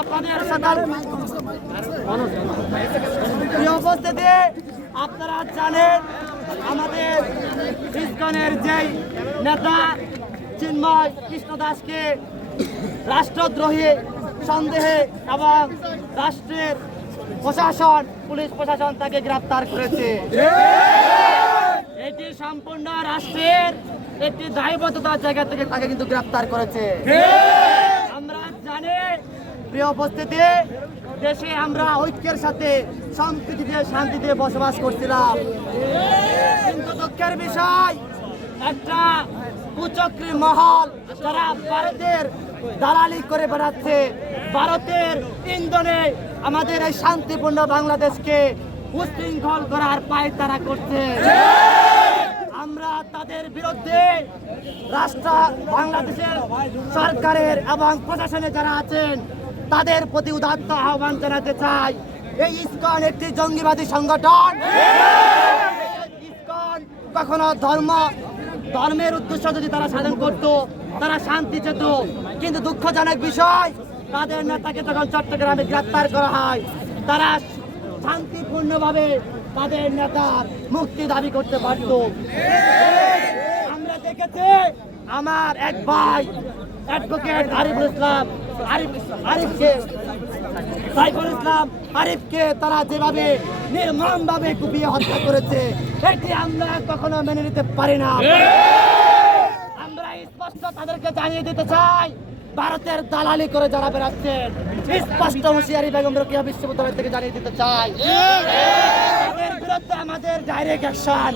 আপনাদের সকল প্রিয় উপস্থিতি, আপনারা জানেন আমাদের ইসকনের যেই নেতা চিন্ময় কৃষ্ণ দাসকে রাষ্ট্রদ্রোহী সন্দেহে এবং রাষ্ট্রের প্রশাসন পুলিশ প্রশাসন তাকে গ্রেফতার করেছে। এটি সম্পূর্ণ রাষ্ট্রের একটি দায়বদ্ধতার জায়গা থেকে তাকে কিন্তু গ্রেফতার করেছে। আমরা জানি প্রিয় উপস্থিতি, দেশে আমরা ঐক্যের সাথে সম্প্রীতিতে শান্তিতে বসবাস করছিলাম, কিন্তু দুঃখের বিষয় একটা কুচক্রী মহল যারা ভারতের দালালি করে বেড়াচ্ছে, ভারতের ইন্ধনে আমাদের এই শান্তিপূর্ণ বাংলাদেশকে উশৃঙ্খল করার পায়তারা করছে। আমরা তাদের বিরুদ্ধে বাংলাদেশের সরকারের এবং প্রশাসনে যারা আছেন তাদের প্রতি উদাত্ত আহ্বান জানাতে চাই। এই ইসকন একটি জঙ্গিবাদী সংগঠন। ইসকন কখনো ধর্মের উদ্দেশ্য যদি তারা সাধন করত, তারা শান্তি চেত, কিন্তু দুঃখজনক বিষয় তাদের নেতাকে যখন চট্টগ্রামে গ্রেফতার করা হয়, তারা শান্তিপূর্ণভাবে তাদের নেতার মুক্তি দাবি করতে পারত। আমরা দেখেছি আমার এক ভাই অ্যাডভোকেট সাইফুল ইসলাম আরিফকে তারা যেভাবে নির্মমভাবে কুপিয়ে হত্যা করেছে, এটি আমরা কখনো মেনে নিতে পারি না। আমরা স্পষ্ট তাদেরকে জানিয়ে দিতে চাই, ভারতের দালালি করে যারা বেড়াচ্ছেন, স্পষ্ট হুঁশিয়ারি বেগম রোকেয়া বিশ্ববিদ্যালয় থেকে জানিয়ে দিতে চাই, তাদের বিরুদ্ধে আমাদের ডাইরেক্ট অ্যাকশন।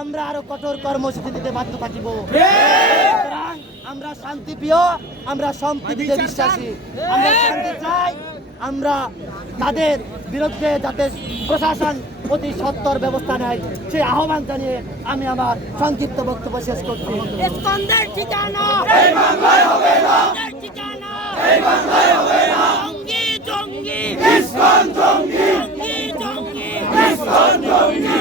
আমরা আরো কঠোর কর্মসূচি দিতে বাধ্য থাকিব। আমরা শান্তিপ্রিয়, আমরা সম্প্রীতিতে বিশ্বাসী, আমরা শান্তি চাই। আমরা তাদের বিরুদ্ধে যাতে প্রশাসন অতি সত্বর ব্যবস্থা নেয় সেই আহ্বান জানিয়ে আমি আমার সংক্ষিপ্ত বক্তব্য শেষ করছি। ইসকনের ঠিকানা এই বাংলায় হবে না, ঠিকানা এই বাংলায় হবে না, জঙ্গি জঙ্গি ইসকন জঙ্গি, জঙ্গি ইসকন জঙ্গি,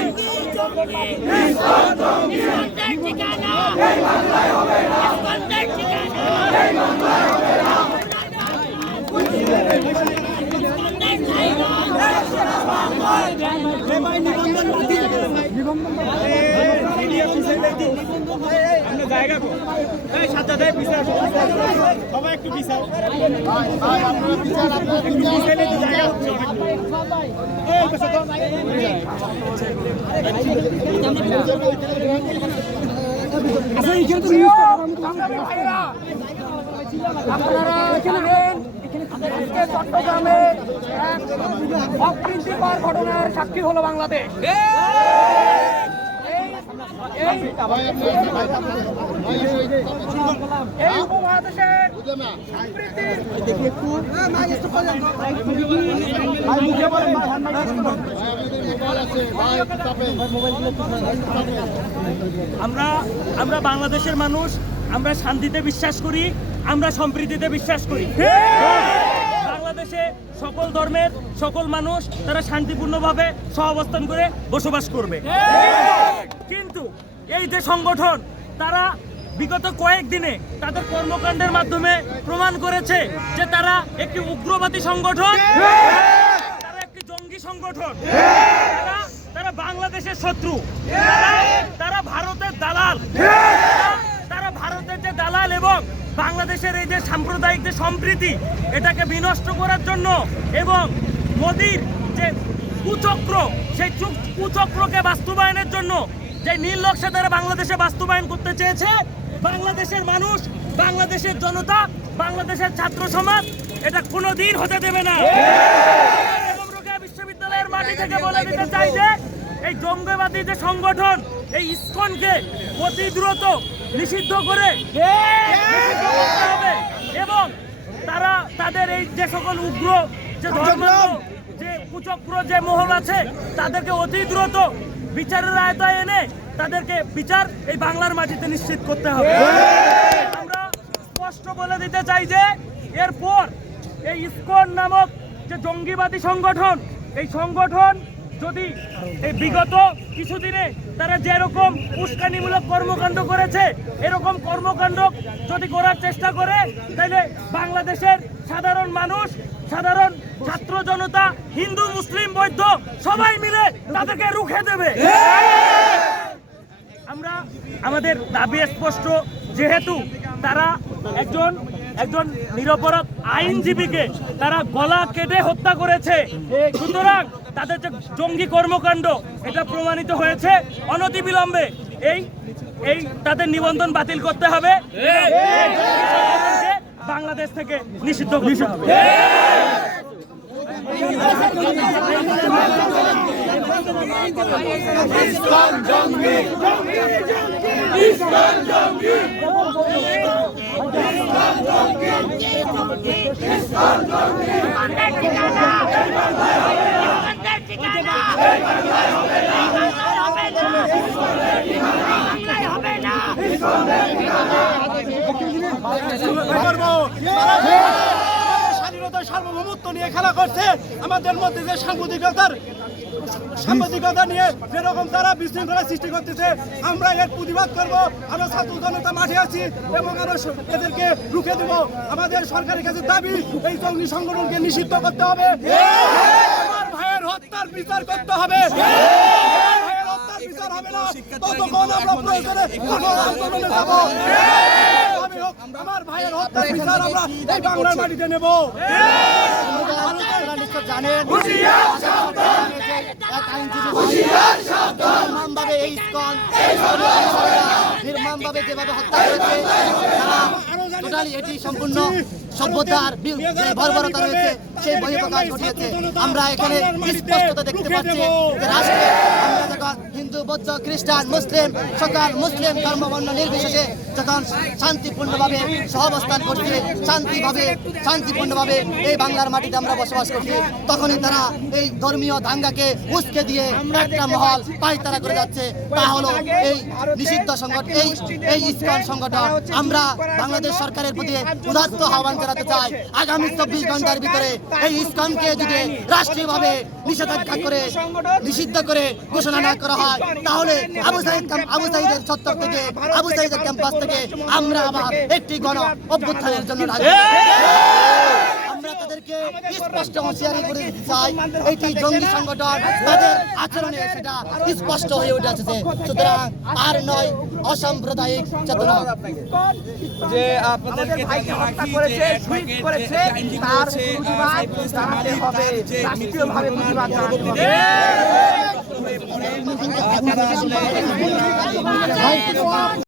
জঙ্গি ইসকন জঙ্গি, ইসকনের ঠিকানা এই বাংলায় হবে না, ইসকনের ঠিকানা এই বাংলায় হবে না। সবাই একটু বিচার চট্টগ্রামে অপ্রীতিকর ঘটনার সাক্ষী হলো বাংলাদেশ। এই উপমহাদেশের আমরা বাংলাদেশের মানুষ, আমরা শান্তিতে বিশ্বাস করি, আমরা সম্প্রীতিতে বিশ্বাস করি। বাংলাদেশে সকল ধর্মের সকল মানুষ তারা শান্তিপূর্ণভাবে সহাবস্থান করে বসবাস করবে। কিন্তু এই যে সংগঠন, তারা বিগত কয়েকদিনে তাদের কর্মকাণ্ডের মাধ্যমে প্রমাণ করেছে যে তারা একটি উগ্রবাদী সংগঠন, তারা একটি জঙ্গি সংগঠন, তারা বাংলাদেশের শত্রু, তারা ভারতের দালাল, তারা ভারতের যে দালাল এবং বাংলাদেশের এই যে সাম্প্রদায়িক যে সম্প্রীতি এটাকে বিনষ্ট করার জন্য এবং মোদির যে কুচক্র, সেই কুচক্রকে বাস্তবায়নের জন্য যে নীল নকশা তারা বাংলাদেশে বাস্তবায়ন করতে চেয়েছে, বাংলাদেশের মানুষ, বাংলাদেশের জনতা, বাংলাদেশের ছাত্র সমাজ এটা কোনোদিন হতে দেবে না। বেগম রোকেয়া বিশ্ববিদ্যালয়ের মাটি থেকে বলে দিতে চাই যে এই জঙ্গিবাদী যে সংগঠন, এই ইসকনকে অতি দ্রুত নিষিদ্ধ করে হবে এবং তারা তাদের এই যে সকল উগ্র যে ধর্ম যে কুচক্র যে মহল আছে তাদেরকে অতি দ্রুত বিচারের আয়তায় এনে তাদেরকে বিচার এই বাংলার মাটিতে নিশ্চিত করতে হবে। স্পষ্ট বলে দিতে চাই যে এরপর এই ইসকন নামক যে জঙ্গিবাদী সংগঠন, এই সংগঠন যদি এই বিগত কিছুদিনে তারা যেরকম উস্কানিমূলক কর্মকাণ্ড করেছে, এরকম কর্মকাণ্ড যদি করার চেষ্টা করে, তাহলে বাংলাদেশের সাধারণ মানুষ, সাধারণ ছাত্র জনতা, হিন্দু মুসলিম বৌদ্ধ সবাই মিলে তাদেরকে রুখে দেবে। আমরা আমাদের দাবি স্পষ্ট, যেহেতু তারা একজন নিরপরাধ আইনজীবীকে তারা গলা কেটে হত্যা করেছে, সুতরাং তাদের যে জঙ্গি কর্মকাণ্ড এটা প্রমাণিত হয়েছে। অনতিবিলম্বে এই তাদের নিবন্ধন বাতিল করতে হবে, বাংলাদেশ থেকে নিষিদ্ধ করতে হবে। ইসকন জঙ্গি ইসকন জঙ্গি ইসকন জঙ্গি আমাদের ঠিকানা আমাদের ঠিকানা এই বাংলায় হবে না বাংলায় হবে না ইসকনের ঠিকানা স্বাধীনতার সার্বভৌমত্ব নিয়ে খেলা করছে। আমাদের মধ্যে যে সাংবাদিকতা নিয়ে যেরকম তারা বিশৃঙ্খলা সৃষ্টি করতেছে, আমরা এর প্রতিবাদ করব। আমরা ছাত্র জনতা মাঠে আছি এবং আমরা এদেরকে রুখে দেব। আমাদের সরকারের কাছে দাবি, এই জঙ্গি সংগঠনকে নিষিদ্ধ করতে হবে। আমার ভাইয়ের হত্যার বিচার করতে হবে। আমার ভাইয়ের হত্যার বিচার হবে না ততক্ষণ আমরা প্রয়োজনে কঠোর আন্দোলনে যাব। আমার ভাইয়ের হত্যার বিচার আমরা এই বাংলার মাটিতে নেব। জানেন নির্মমভাবে এই ইসকন নির্মমভাবে যেভাবে হত্যা করেছে, টোটালি এটি সম্পূর্ণ সভ্যতার যে বর্বরতা রয়েছে সেই বহিঃপ্রকাশ ঘটিয়েছে। আমরা এখানে স্পষ্টত দেখতে পাচ্ছি যে রাষ্ট্রে আমরা যখন হিন্দু, বৌদ্ধ, খ্রিস্টান, মুসলিম সকল মুসলিম ধর্মবর্ণ নির্বিশেষে যখন শান্তিপূর্ণভাবে সহাবস্থান করছি, শান্তিপূর্ণভাবে এই বাংলার মাটিতে আমরা বসবাস করছি, তখনই তারা এই ধর্মীয় দাঙ্গাকে উস্কে দিয়ে একটা মহল পায়তারা করে যাচ্ছে। তা হলো এই নিষিদ্ধ সংগঠন, এই ইসকন সংগঠন। আমরা বাংলাদেশ সরকারের প্রতি উদাত্ত আহ্বান জানাতে চাই, আগামী 24 ঘন্টার ভিতরে এই ইসকনকে যদি রাষ্ট্রীয়ভাবে নিষেধাজ্ঞা করে নিষিদ্ধ করে ঘোষণা না করা হয়, তাহলে আবু সাঈদের চত্বর থেকে, আবু সাঈদের ক্যাম্পাস থেকে আমরা আবার একটি গণ অভ্যুত্থানের জন্য ডাকব। আমরা তাদেরকে স্পষ্ট হুঁশিয়ারি করে দিতে চাই, এটি জঙ্গি সংগঠন, তাদের আচরণে সেটা স্পষ্ট হয়ে উঠেছে। সুতরাং আর নয় অসাম্প্রদায়িক চেতনা। যে আপনাদেরকে জানিয়ে রাখি যে অ্যাডভোকেট যে আইনজীবী রয়েছে সাইফুল ইসলাম আলিফ তার যে মৃত্যু ঘটনার পরবর্তীতে হয়ে পড়ে আপনারা আসলে